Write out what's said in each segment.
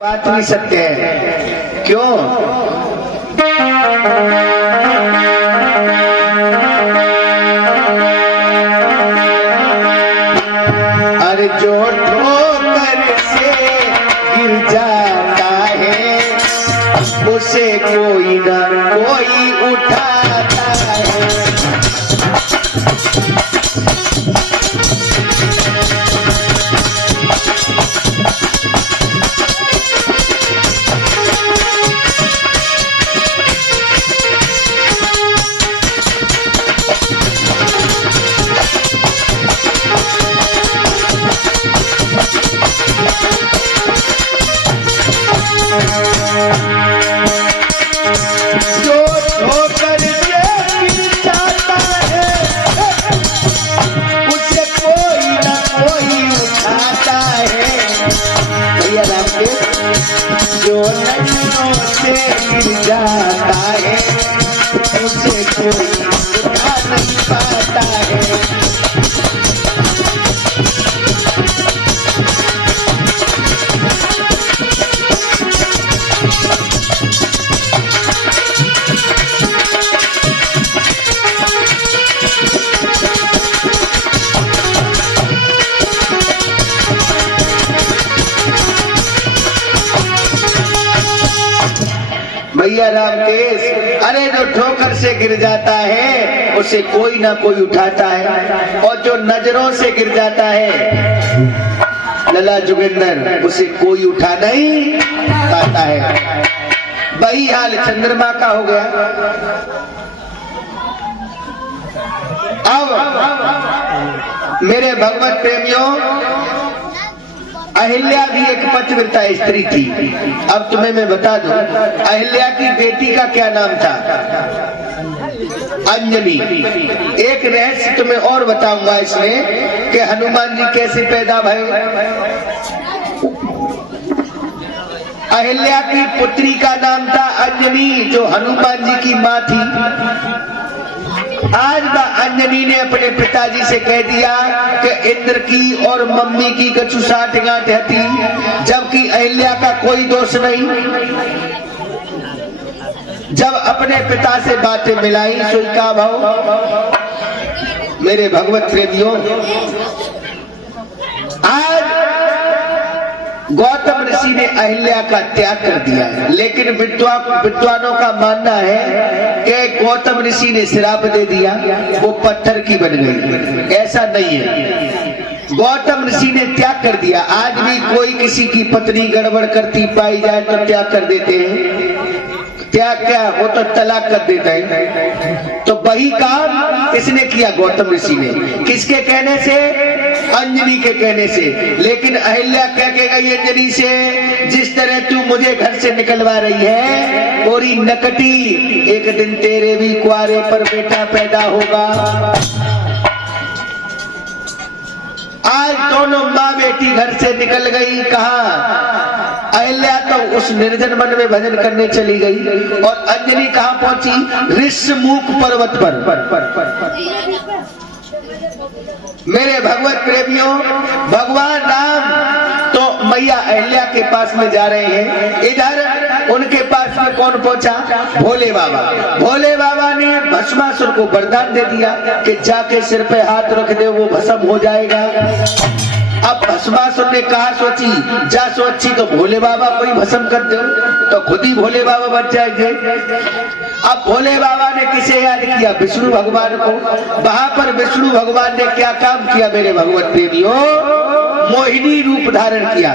बात भी सत्य है। क्यों? अरे जो ठोकर से गिर जाता है उसे कोई ना कोई उठाता है। जो नैनों से गिर जाता है उसे कोई उठा नहीं पाता है। भैया रामकेश, अरे जो ठोकर से गिर जाता है उसे कोई ना कोई उठाता है, और जो नजरों से गिर जाता है लला जोगिंदर उसे कोई उठा नहीं पाता है। वही हाल चंद्रमा का हो गया। अब मेरे भगवत प्रेमियों, अहिल्या भी एक पतिव्रता स्त्री थी। अब तुम्हें मैं बता दूं, अहिल्या की बेटी का क्या नाम था? अंजनी। एक रहस्य तुम्हें और बताऊंगा इसमें कि हनुमान जी कैसे पैदा भये। अहिल्या की पुत्री का नाम था अंजनी, जो हनुमान जी की माँ थी। आज अंजनी ने अपने पिताजी से कह दिया कि इंद्र की और मम्मी की कछु साठ गांठ थी, जबकि अहिल्या का कोई दोष नहीं। जब अपने पिता से बातें मिलाई सोई का भाव। मेरे भगवत प्रेमियों, आज गौतम ऋषि ने अहिल्या का त्याग कर दिया है, लेकिन विद्वानों का मानना है कि गौतम ऋषि ने श्राप दे दिया, वो पत्थर की बन गई। ऐसा नहीं है, गौतम ऋषि ने त्याग कर दिया। आज भी कोई किसी की पत्नी गड़बड़ करती पाई जाए तो त्याग कर देते हैं। त्याग क्या, वो तो तलाक कर देता है। तो वही काम किसने किया? गौतम ऋषि ने। किसके कहने से? अंजनी के कहने से। लेकिन अहिल्या क्या कह गई अंजनी से, जिस तरह तू मुझे घर से निकलवा रही है और नकटी, एक दिन तेरे भी कुआरे पर बेटा पैदा होगा। आज दोनों माँ बेटी घर से निकल गई। कहा? अहिल्या तो उस निर्जन वन में भजन करने चली गई, और अंजनी कहाँ पहुंची? ऋषमुख पर्वत पर। मेरे भगवत प्रेमियों, भगवान राम तो मैया अहिल्या के पास में जा रहे हैं। इधर उनके पास में कौन पहुंचा? भोले बाबा। भोले बाबा ने भस्मासुर को वरदान दे दिया कि जाके सिर पे हाथ रख दे, वो भस्म हो जाएगा। अब भस्मासुर ने कहा सोची, जा सोची तो भोले बाबा को ही भस्म कर दो तो खुद ही भोले बाबा बच जाएंगे। अब भोले बाबा ने किसे याद किया? विष्णु भगवान को। वहां पर विष्णु भगवान ने क्या काम किया मेरे भगवत प्रेमियों? मोहिनी रूप धारण किया,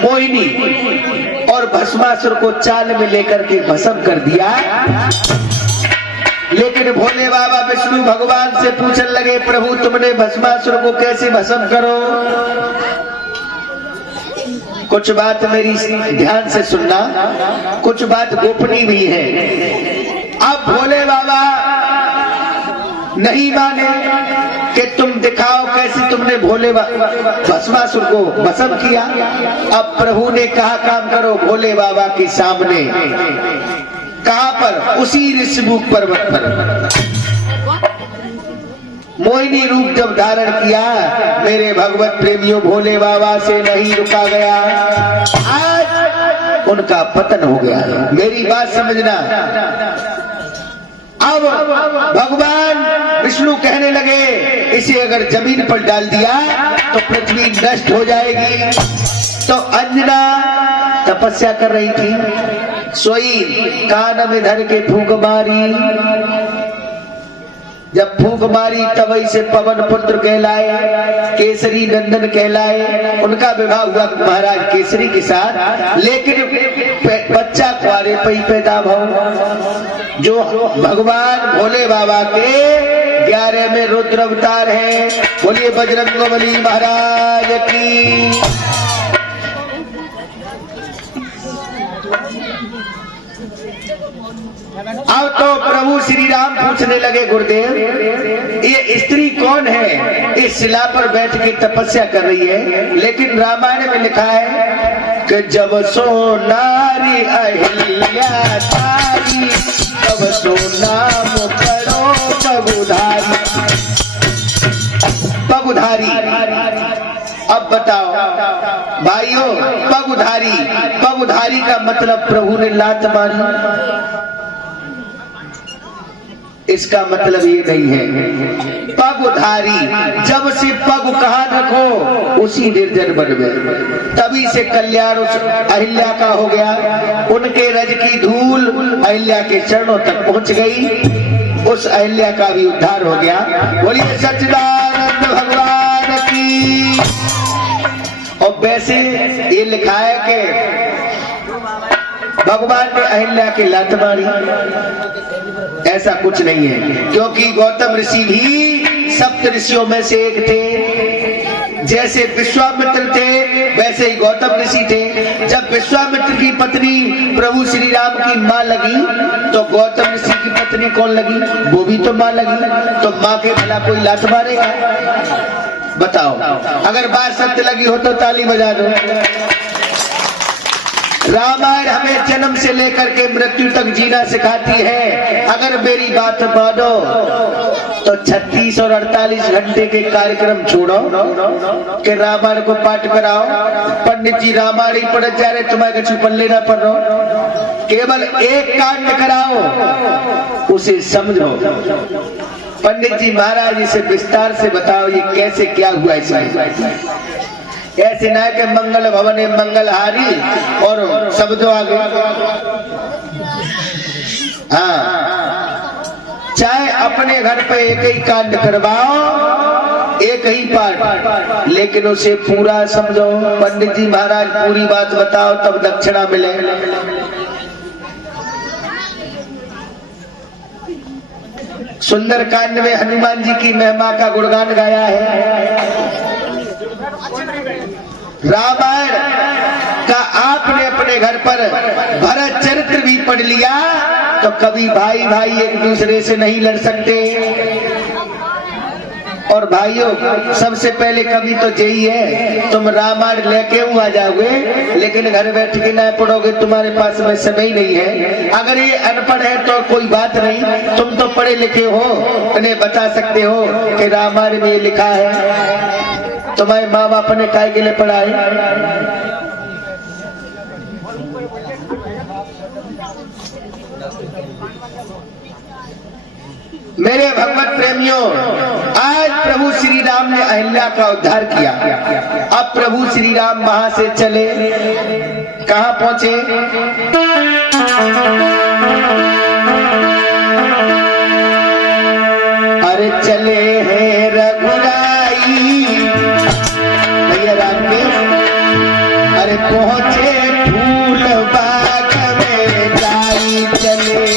मोहिनी, और भस्मासुर को चाल में लेकर के भस्म कर दिया। लेकिन भोले बाबा विष्णु भगवान से पूछने लगे, प्रभु तुमने भस्मासुर को कैसे भस्म करो? कुछ बात मेरी ध्यान से सुनना, कुछ बात गोपनीय भी है। अब भोले बाबा नहीं माने कि तुम दिखाओ कैसे तुमने भोले भस्मासुर को भस्म किया। अब प्रभु ने कहा काम करो भोले बाबा के सामने। कहां पर? उसी ऋषमुख पर्वत पर। मोहिनी रूप जब धारण किया, मेरे भगवत प्रेमियों, भोले बाबा से नहीं रुका गया। आज उनका पतन हो गया। मेरी बात समझना। अब भगवान विष्णु कहने लगे इसे अगर जमीन पर डाल दिया तो पृथ्वी नष्ट हो जाएगी। तो अंजना तपस्या कर रही थी, सोई कान में धर के फूंक मारी। जब फूंक मारी तब से पवन पुत्र कहलाए, केसरी नंदन कहलाए। उनका विवाह हुआ महाराज केसरी के साथ, लेकिन बच्चा कुआरे पे ही पैदा भाव। जो भगवान भोले बाबा के 11 में रुद्र अवतार है। बोलिए बजरंगबली महाराज की। अब तो प्रभु श्री राम पूछने लगे गुरुदेव ये स्त्री कौन है, इस शिला पर बैठ के तपस्या कर रही है। लेकिन रामायण में लिखा है कि जब सो नारी अहिल्या तारी, तब सो नाम करो पगुधारी। पगुधारी, अब बताओ भाइयों, पगुधारी, पगुधारी का मतलब प्रभु ने लात मारी, इसका मतलब ये नहीं है। पगुधारी, जब से पग कहाँ रखो उसी निर्जन बन गए। तभी से कल्याण उस अहिल्या का हो गया। उनके रज की धूल अहिल्या के चरणों तक पहुंच गई, उस अहिल्या का भी उद्धार हो गया। बोलिए सच्चिदानंद भगवान की। और वैसे ये लिखा है कि भगवान ने अहिल्या की लात मारी, ऐसा कुछ नहीं है। क्योंकि गौतम ऋषि भी सप्त ऋषियों में से एक थे। जैसे विश्वामित्र थे वैसे ही गौतम ऋषि थे। जब विश्वामित्र की पत्नी प्रभु श्री राम की माँ लगी तो गौतम ऋषि की पत्नी कौन लगी, वो भी तो माँ लगी। तो माँ के भला कोई लात मारेगा? बताओ, अगर बात सत्य लगी हो तो ताली बजा दो। रामायण हमें जन्म से लेकर के मृत्यु तक जीना सिखाती है। अगर मेरी बात मानो तो 36 और 48 घंटे के कार्यक्रम छोड़ो कि रामायण को पाठ कराओ। पंडित जी रामायण ही पढ़ जा रहे, तुम्हारे कछु पढ़ लेना पड़ रहा। केवल एक कांड कराओ, उसे समझो। पंडित जी महाराज इसे विस्तार से बताओ ये कैसे क्या हुआ। ऐसे ना के मंगल भवने मंगलहारी और शब्दों आगे। हाँ, चाहे अपने घर पे एक ही कांड करवाओ, एक ही पाठ, लेकिन उसे पूरा समझो। पंडित जी महाराज पूरी बात बताओ तब दक्षिणा मिले। सुंदर कांड में हनुमान जी की महिमा का गुणगान गाया है। रामायण का आपने अपने घर पर भरत चरित्र भी पढ़ लिया तो कभी भाई भाई एक दूसरे से नहीं लड़ सकते। और भाइयों सबसे पहले कभी तो यही है, तुम रामायण लेके आ जाओगे लेकिन घर बैठ के ना पढ़ोगे, तुम्हारे पास में समय ही नहीं है। अगर ये अनपढ़ है तो कोई बात नहीं, तुम तो पढ़े लिखे हो, उन्हें बता सकते हो कि रामायण में लिखा है। तुम्हारे माँ बाप ने काय के लिए पढ़ाए? मेरे भगवत प्रेमियों, आज प्रभु श्री राम ने अहिल्या का उद्धार किया। अब प्रभु श्री राम वहां से चले, कहां पहुंचे? अरे चले हैं रघुराई, भैया राम के। अरे पहुंचे फूल बाग में जाई, चले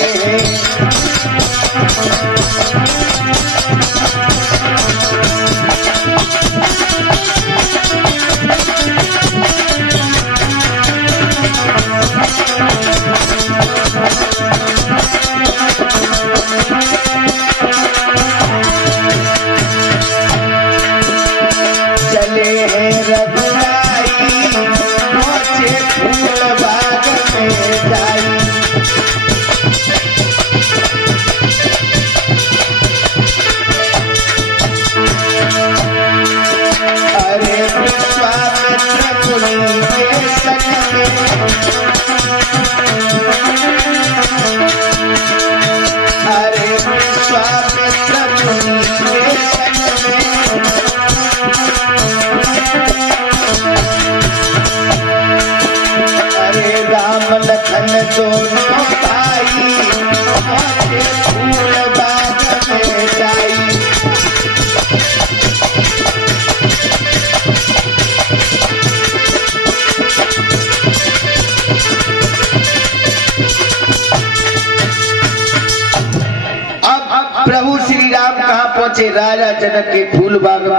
राजा जनक के फूल बाग में